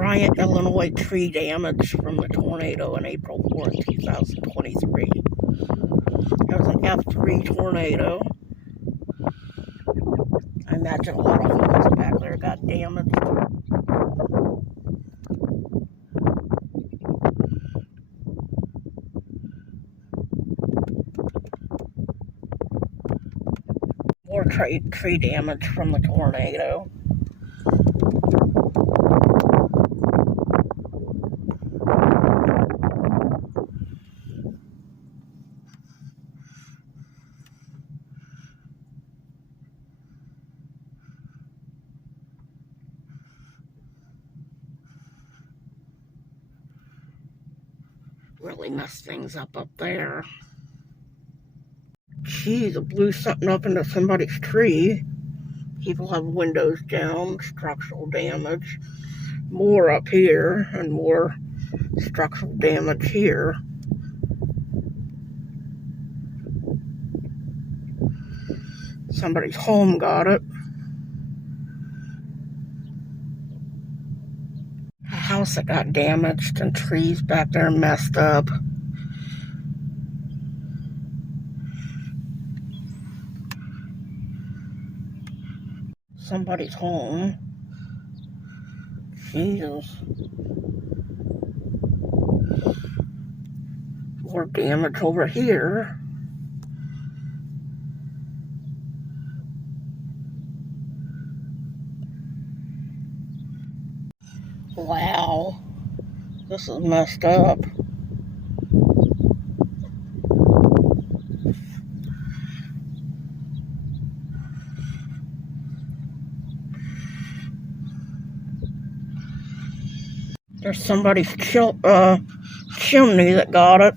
Bryant, Illinois tree damage from the tornado on April 4th, 2023. It was an F3 tornado. I imagine a lot of homes back there got damaged. More tree damage from the tornado. Really messed things up there. Geez, it blew something up into somebody's tree. People have windows down, structural damage. More up here, and more structural damage here. Somebody's home got it. A house that got damaged and trees back there messed up. Somebody's home. Jesus. More damage over here. Wow. This is messed up. There's somebody's chimney that got it.